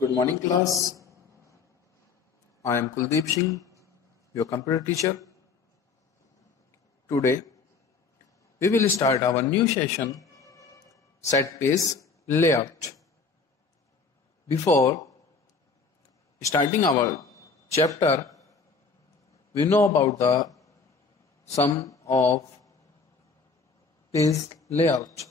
Good morning, class. I am Kuldeep Singh, your computer teacher. Today, we will start our new session, Set Page Layout. Before starting our chapter, we know about the sum of page layout.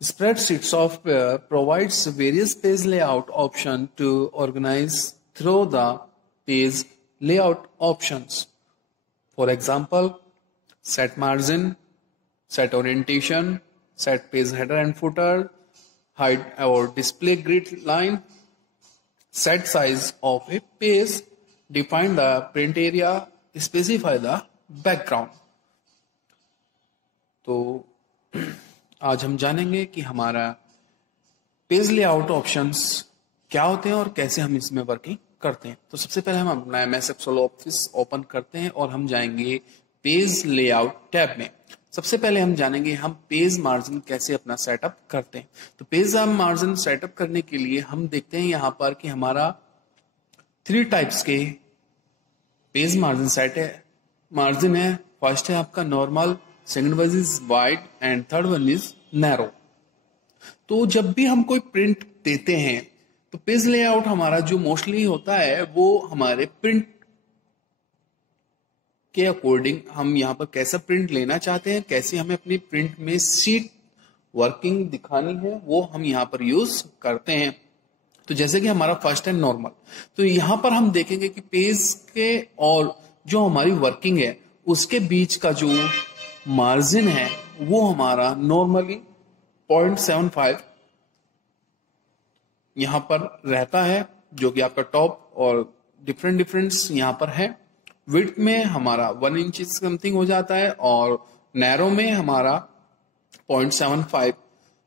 Spreadsheet software provides various page layout options to organize through the page layout options. For example, set margin, set orientation, set page header and footer, hide or display grid line, set size of a page, define the print area, specify the background. तो आज हम जानेंगे कि हमारा page layout options क्या होते हैं और कैसे हम इसमें वर्किंग करते हैं। तो सबसे पहले हम अपना MS Excel ऑफिस ओपन करते हैं और हम जाएंगे पेज लेआउट टैब में। सबसे पहले हम जानेंगे हम पेज मार्जिन कैसे अपना सेटअप करते हैं। तो पेज मार्जिन सेटअप करने के लिए हम देखते हैं यहाँ पर कि हमारा 3 टाइप्स के पेज मार्जिन सेट है मार्जिन है। फर्स्ट है आपका normal, second one is wide and third one is narrow. तो जब भी हम कोई प्रिंट देते हैं तो पेज लेआउट हमारा जो मोस्टली होता है वो हमारे प्रिंट के अकॉर्डिंग हम यहाँ पर कैसा प्रिंट लेना चाहते हैं, कैसे हमें अपनी प्रिंट में सीट वर्किंग दिखानी है, वो हम यहाँ पर यूज करते हैं। तो जैसे कि हमारा फर्स्ट है नॉर्मल, तो यहाँ पर हम देखेंगे कि पेज के और जो हमारी वर्किंग है उसके बीच का जो मार्जिन है वो हमारा नॉर्मली 0.75 यहां पर रहता है, जो कि आपका टॉप और डिफरेंस यहां पर है। विड्थ में हमारा 1 इंच समथिंग हो जाता है और नैरो में हमारा 0.75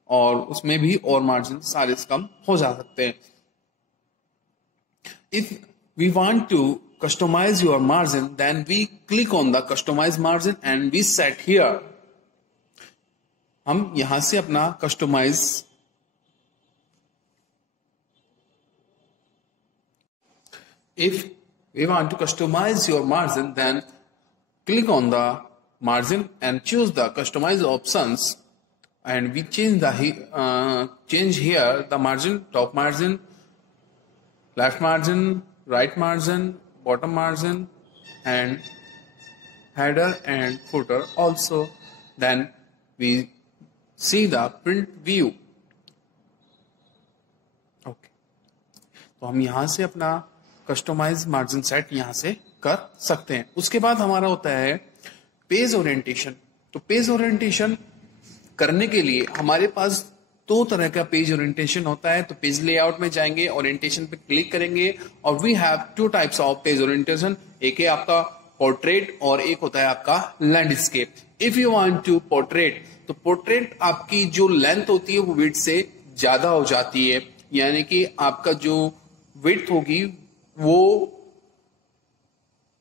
और उसमें भी और मार्जिन सारे कम हो जा सकते हैं। If we want to customize your margin, then we click on the customize margin and we set here. हम यहां से अपना customize if we want to customize your margin, then click on the margin and choose the customize options, and we change the change here the margin, top margin, left margin, right margin, bottom margin and header and footer also. Then we see the print view. Okay, तो हम यहां से अपना customise margin set यहां से कर सकते हैं। उसके बाद हमारा होता है पेज ओरिएंटेशन। तो पेज ओरिएंटेशन करने के लिए हमारे पास 2 तरह का पेज ओरिएंटेशन होता है। तो पेज लेआउट में जाएंगे, ओरिएंटेशन पे क्लिक करेंगे और we have 2 types of page orientation. एक है आपका पोर्ट्रेट और एक होता है आपका landscape. If you want to portrait, तो पोर्ट्रेट आपकी जो लेंथ होती है वो विड्थ से ज्यादा हो जाती है, यानी कि आपका जो विड्थ होगी वो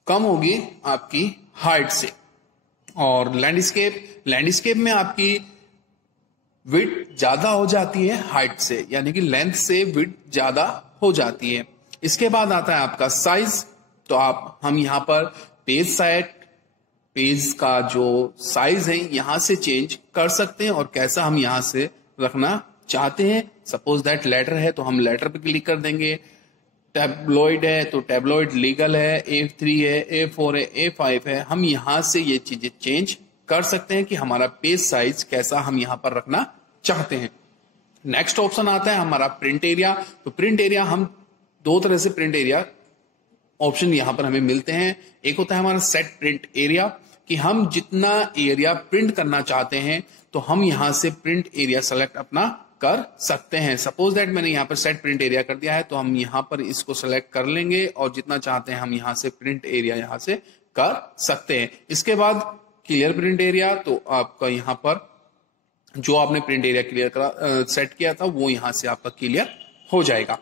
कम होगी आपकी हाइट से। और लैंडस्केप में आपकी विड्थ ज्यादा हो जाती है हाइट से, यानी कि लेंथ से विड्थ ज्यादा हो जाती है। इसके बाद आता है आपका साइज। तो हम यहां पर पेज का जो साइज है यहां से चेंज कर सकते हैं और कैसा हम यहां से रखना चाहते हैं। सपोज दैट लेटर है तो हम लेटर पे क्लिक कर देंगे, टैबलॉइड है तो टैबलॉइड, लीगल है, A3 है, A4 है, A5 है। हम यहां से ये चीजें चेंज कर सकते हैं कि हमारा पेज साइज कैसा हम यहां पर रखना चाहते हैं। नेक्स्ट ऑप्शन आता है हमारा प्रिंट एरिया। तो प्रिंट एरिया हम 2 तरह से प्रिंट एरिया ऑप्शन यहां पर हमें मिलते हैं। एक होता है हमारा सेट प्रिंट एरिया, कि हम जितना एरिया प्रिंट करना चाहते हैं तो हम यहां से प्रिंट एरिया सेलेक्ट अपना कर सकते हैं। सपोज दैट मैंने यहाँ पर सेट प्रिंट एरिया कर दिया है तो हम यहाँ पर इसको सेलेक्ट कर लेंगे और जितना चाहते हैं हम यहाँ से प्रिंट एरिया यहाँ से कर सकते हैं। इसके बाद क्लियर प्रिंट एरिया, तो आपका यहाँ पर जो आपने प्रिंट एरिया क्लियर करा सेट किया था वो यहां से आपका क्लियर हो जाएगा।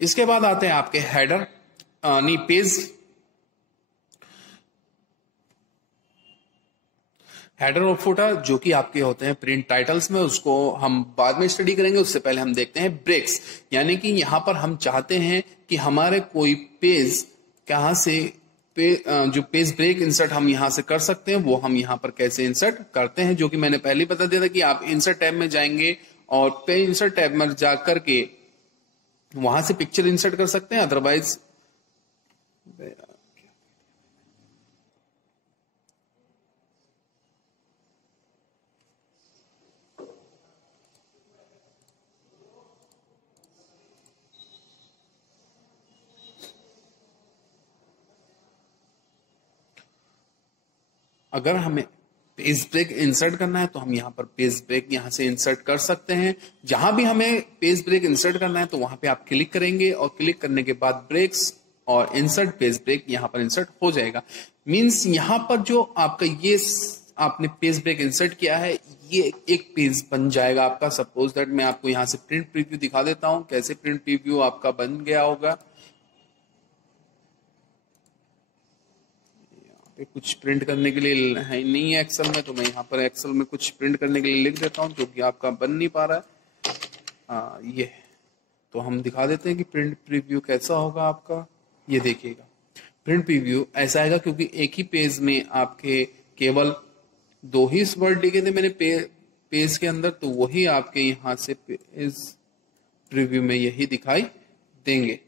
इसके बाद आते हैं आपके हेडर पेज हेडर और फुटर जो कि आपके होते हैं प्रिंट टाइटल्स में, उसको हम बाद में स्टडी करेंगे। उससे पहले हम देखते हैं ब्रेक्स, यानी कि यहां पर हम चाहते हैं कि हमारे कोई पेज कहां से जो पेज ब्रेक इंसर्ट हम यहां से कर सकते हैं वो हम यहां पर कैसे इंसर्ट करते हैं, जो कि मैंने पहले बता दिया था कि आप इंसर्ट टैब में जाएंगे और पेज इंसर्ट टैब में जाकर के वहां से पिक्चर इंसर्ट कर सकते हैं। अदरवाइज अगर हमें पेज ब्रेक इंसर्ट करना है तो हम यहाँ पर पेज ब्रेक यहाँ से इंसर्ट कर सकते हैं। जहां भी हमें पेज ब्रेक इंसर्ट करना है तो वहां पे आप क्लिक करेंगे और क्लिक करने के बाद ब्रेक्स और इंसर्ट पेज ब्रेक यहाँ पर इंसर्ट हो जाएगा। मींस यहाँ पर जो आपका ये आपने पेज ब्रेक इंसर्ट किया है ये एक पेज बन जाएगा आपका। सपोज दैट मैं आपको यहाँ से प्रिंट प्रीव्यू दिखा देता हूँ कैसे प्रिंट प्रीव्यू आपका बन गया होगा। कुछ प्रिंट करने के लिए है नहीं है एक्सेल में, तो मैं यहाँ पर एक्सेल में कुछ प्रिंट करने के लिए लिख देता हूँ जो कि आपका बन नहीं पा रहा है। ये तो हम दिखा देते हैं कि प्रिंट प्रीव्यू कैसा होगा आपका। ये देखिएगा प्रिंट प्रीव्यू ऐसा आएगा, क्योंकि एक ही पेज में आपके केवल 2 ही वर्ड लिखे थे मैंने पेज के अंदर, तो वही आपके यहाँ से पेज प्रीव्यू में यही दिखाई देंगे।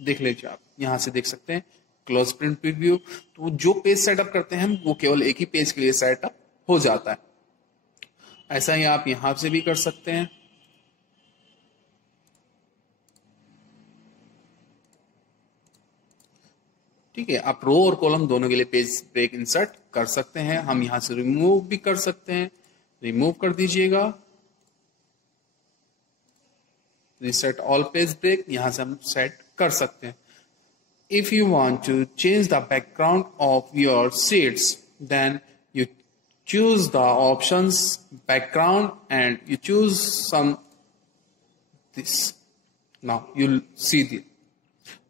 देख लीजिए आप यहाँ से देख सकते हैं क्लोज प्रिंट प्रीव्यू। तो जो पेज सेटअप करते हैं हम वो केवल एक ही पेज के लिए सेटअप हो जाता है। ऐसा ही आप यहां से भी कर सकते हैं। ठीक है, आप रो और कॉलम दोनों के लिए पेज ब्रेक इंसर्ट कर सकते हैं। हम यहां से रिमूव भी कर सकते हैं, रिमूव कर दीजिएगा। रिसेट ऑल पेज ब्रेक यहां से हम सेट कर सकते हैं। If you want to change the background of your sheets, then you choose the options background and you choose some this. Now you'll see the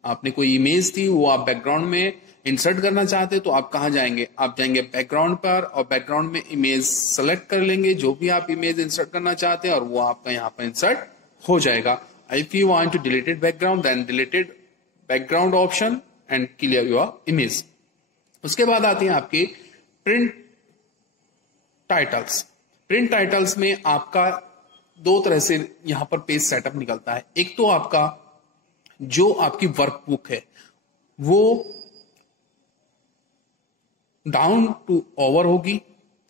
आपने कोई इमेज थी वो आप बैकग्राउंड में इंसर्ट करना चाहते हैं तो आप कहाँ जाएंगे, आप जाएंगे बैकग्राउंड पर और बैकग्राउंड में इमेज सेलेक्ट कर लेंगे जो भी आप इमेज इंसर्ट करना चाहते हैं और वो आपका यहाँ पर इंसर्ट हो जाएगा। If you want to deleted background, then deleted background option and clear your image. उसके बाद आती है आपकी प्रिंट टाइटल्स। प्रिंट टाइटल्स में आपका 2 तरह से यहां पर पेज सेटअप निकलता है। एक तो आपका जो आपकी वर्कबुक है वो डाउन टू ओवर होगी,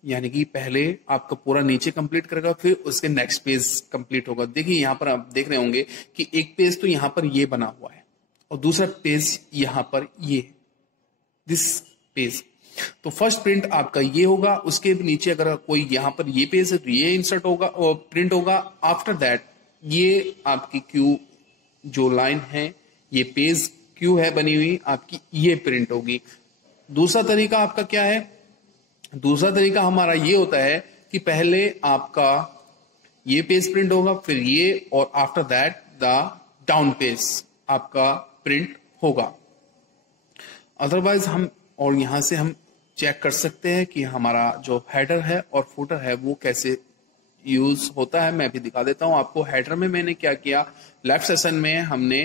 यानी कि पहले आपका पूरा नीचे कंप्लीट करेगा फिर उसके नेक्स्ट पेज कंप्लीट होगा। देखिए यहां पर आप देख रहे होंगे कि एक पेज तो यहां पर ये बना हुआ है और दूसरा पेज यहां पर ये दिस पेज। तो फर्स्ट प्रिंट आपका ये होगा, उसके नीचे अगर कोई यहां पर ये पेज है तो ये इंसर्ट होगा और प्रिंट होगा। आफ्टर दैट ये आपकी क्यू जो लाइन है ये पेज क्यू है बनी हुई आपकी, ये प्रिंट होगी। दूसरा तरीका आपका क्या है, दूसरा तरीका हमारा ये होता है कि पहले आपका ये पेज प्रिंट होगा फिर ये, और after that the down page आपका प्रिंट होगा। अदरवाइज हम और यहां से हम चेक कर सकते हैं कि हमारा जो हेडर है और फुटर है वो कैसे यूज होता है। मैं अभी दिखा देता हूं आपको। हेडर में मैंने क्या किया, लेफ्ट सेशन में हमने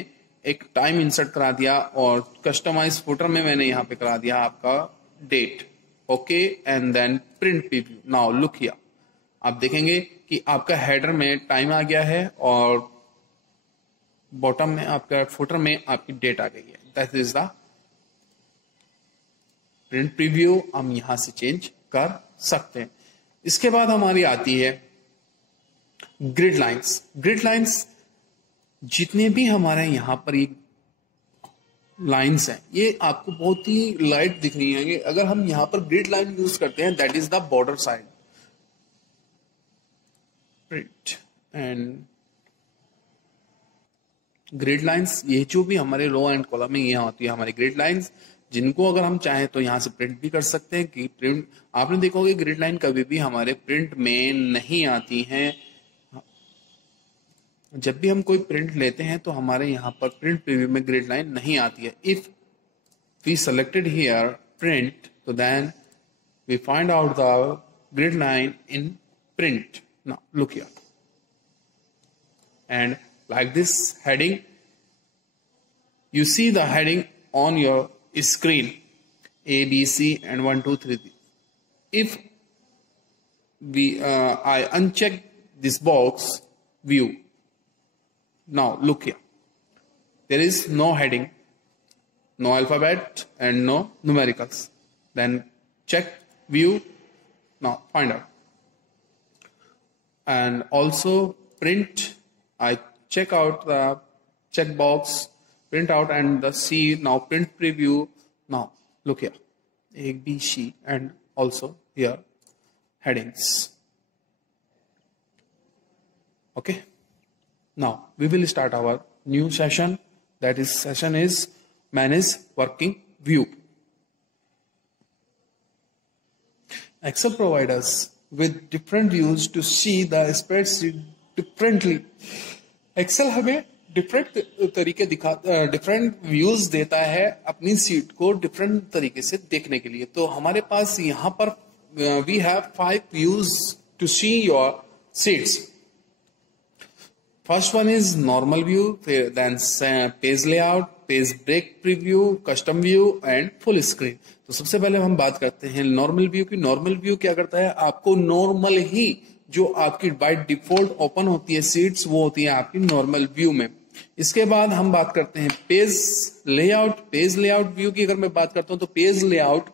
एक टाइम इंसर्ट करा दिया और कस्टमाइज फुटर में मैंने यहां पे करा दिया आपका date. Okay, and then print preview. Now look here, आप देखेंगे कि आपका हेडर में टाइम आ गया है और बॉटम में आपका फुटर में आपकी डेट आ गई है। That is the print preview. हम यहां से चेंज कर सकते हैं। इसके बाद हमारी आती है ग्रिड लाइंस। ग्रिड लाइंस जितने भी हमारे यहां पर ये लाइंस हैं ये आपको बहुत ही लाइट दिख रही है। अगर हम यहां पर ग्रिड लाइन यूज करते हैं that is the border side print and grid lines. ये जो भी हमारे रो एंड कॉलम में यहाँ होती है हमारी ग्रिड लाइंस, जिनको अगर हम चाहें तो यहां से प्रिंट भी कर सकते हैं। कि प्रिंट आपने देखोगे ग्रिड लाइन कभी भी हमारे प्रिंट में नहीं आती हैं। जब भी हम कोई प्रिंट लेते हैं तो हमारे यहाँ पर प्रिंट प्रीव्यू में ग्रिड लाइन नहीं आती है। If we selected here print तो then we find out the grid line in print. Now look here, and like this heading, you see the heading on your screen, A, B, C, and 1, 2, 3. If I uncheck this box, view. Now look here, there is no heading, no alphabet, and no numericals. Then check view. Now find out. And also print, I check out the checkbox, print out, and the C. Now print preview. Now look here, A, B, C, and also here headings. Okay, now we will start our new session. That is, session is manage working view. Excel provides us with different views to see the spreadsheet differently. Excel हमें different तरीके different views देता है अपनी seat को different तरीके से देखने के लिए. तो हमारे पास यहाँ पर we have 5 views to see your sheets. First one is normal view, then page layout, page break preview, custom view and full screen. तो सबसे पहले हम बात करते हैं नॉर्मल व्यू की. नॉर्मल व्यू क्या करता है, आपको नॉर्मल ही जो आपकी बाय डिफॉल्ट ओपन होती है सीट्स, वो होती है आपकी नॉर्मल व्यू में. इसके बाद हम बात करते हैं page layout. Page layout view की अगर मैं बात करता हूं तो पेज लेआउट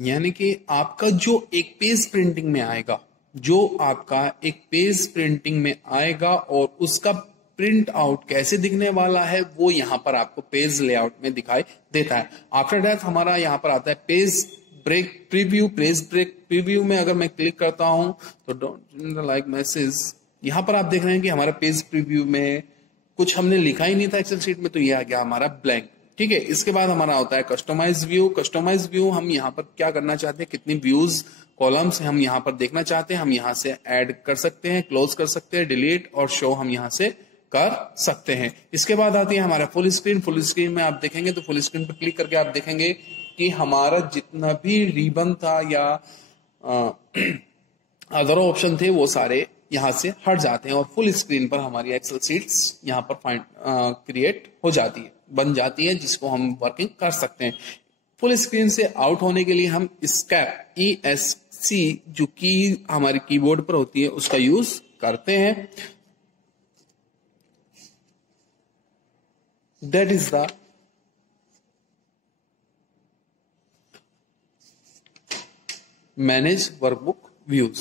यानी कि आपका जो एक पेज प्रिंटिंग में आएगा, जो आपका एक पेज प्रिंटिंग में आएगा और उसका प्रिंट आउट कैसे दिखने वाला है, वो यहां पर आपको पेज लेआउट में दिखाई देता है. आफ्टर दैट हमारा यहां पर आता है page break preview. Page break preview में अगर मैं क्लिक करता हूं तो डोंट लाइक मैसेज, यहां पर आप देख रहे हैं कि हमारा पेज प्रीव्यू में कुछ हमने लिखा ही नहीं था एक्सेल शीट में, तो ये आ गया हमारा ब्लैंक. ठीक है. इसके बाद हमारा होता है कस्टमाइज व्यू. कस्टमाइज व्यू हम यहाँ पर क्या करना चाहते हैं, कितनी व्यूज कॉलम्स हम यहाँ पर देखना चाहते हैं, हम यहाँ से ऐड कर सकते हैं, क्लोज कर सकते हैं, डिलीट और शो हम यहाँ से कर सकते हैं. इसके बाद आती है हमारा फुल स्क्रीन. फुल स्क्रीन में आप देखेंगे तो फुल स्क्रीन पर क्लिक करके आप देखेंगे कि हमारा जितना भी रिबन था या अदर ऑप्शन थे वो सारे यहां से हट जाते हैं और फुल स्क्रीन पर हमारी एक्सेल शीट्स यहां पर क्रिएट हो जाती है, बन जाती है, जिसको हम वर्किंग कर सकते हैं. फुल स्क्रीन से आउट होने के लिए हम एस्केप ESC जो की हमारे कीबोर्ड पर होती है उसका यूज करते हैं. That is the manage workbook views.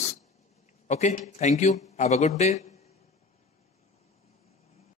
Okay, thank you. Have a good day.